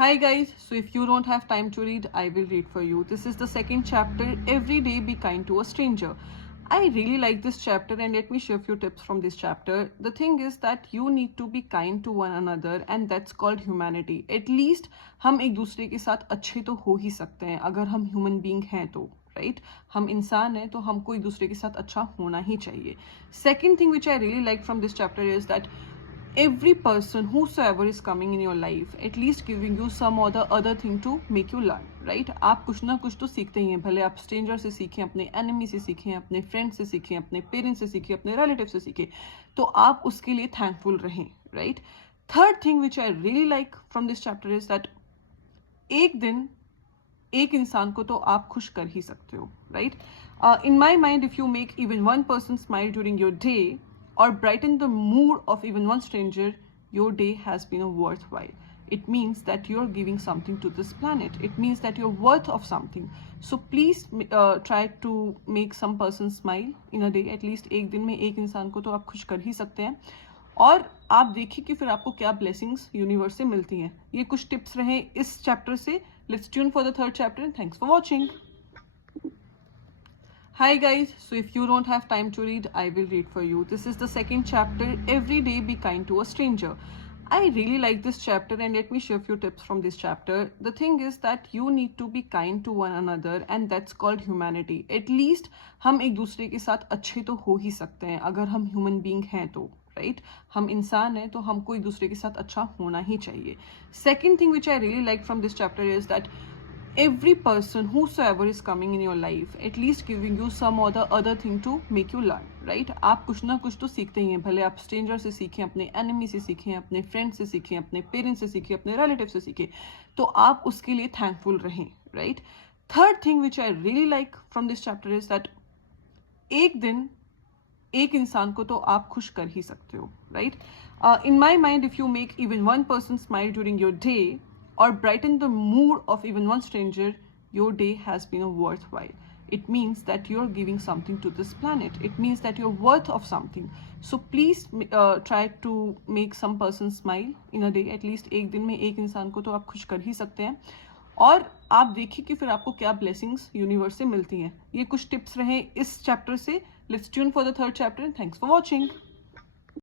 Hi guys, so if you don't have time to read, I will read for you. This is the second chapter, Every Day Be Kind to a Stranger. I really like this chapter and let me share a few tips from this chapter. The thing is that you need to be kind to one another and that's called humanity. At least हम एक दूसरे के साथ अच्छे तो हो ही सकते हैं अगर हम ह्यूमन बीइंग हैं तो राइट हम इंसान हैं तो हमको एक दूसरे के साथ अच्छा होना ही चाहिए. Second thing which I really like from this chapter is that every person whosoever is coming in your life at least giving you some or the other thing to make you learn right. आप कुछ ना कुछ तो सीखते ही हैं, भले आप स्ट्रेंजर से सीखें, अपने एनिमी से सीखें, अपने फ्रेंड से सीखें, अपने पेरेंट्स से सीखें, अपने रिलेटिव से सीखें, तो आप उसके लिए थैंकफुल रहें right. Third thing which I really like from this chapter is that एक दिन एक इंसान को तो आप खुश कर ही सकते हो राइट. इन my mind if you make even one person smile during your day or brighten the mood of even one stranger, your day has been worthwhile. It means that you're giving something to this planet. It means that you're worth of something. So please try to make some person smile in a day. At least एक दिन में एक इंसान को तो आप खुश कर ही सकते हैं और आप देखिए कि फिर आपको क्या ब्लेसिंग्स यूनिवर्स से मिलती हैं. ये कुछ टिप्स रहे इस चैप्टर से. Let's tune for the third chapter and thanks for watching. Hi guys, so if you don't have time to read, I will read for you. This is the second chapter, Every Day Be Kind to a Stranger. I really like this chapter and let me share a few tips from this chapter. The thing is that you need to be kind to one another and that's called humanity. At least हम एक दूसरे के साथ अच्छे तो हो ही सकते हैं अगर हम ह्यूमन बीइंग हैं तो राइट. हम इंसान हैं तो हमको एक दूसरे के साथ अच्छा होना ही चाहिए. Second thing which I really like from this chapter is that every person whosoever is coming in your life at least giving you some or the other thing to make you learn right. आप कुछ ना कुछ तो सीखते ही हैं, भले आप स्ट्रेंजर से सीखें, अपने एनिमी से सीखें, अपने फ्रेंड से सीखें, अपने पेरेंट्स से सीखें, अपने रिलेटिव से सीखें, तो आप उसके लिए थैंकफुल रहें right. Third thing which I really like from this chapter is that एक दिन एक इंसान को तो आप खुश कर ही सकते हो राइट. इन my mind if you make even one person smile during your day or brighten the mood of even one stranger, your day has been worthwhile. It means that you're giving something to this planet. It means that you're worth of something. So please try to make some person smile in a day. At least एक दिन में एक इंसान को तो आप खुश कर ही सकते हैं और आप देखिए कि फिर आपको क्या ब्लेसिंग्स यूनिवर्स से मिलती हैं. ये कुछ टिप्स रहे इस चैप्टर से. Let's tune for the third chapter and thanks for watching.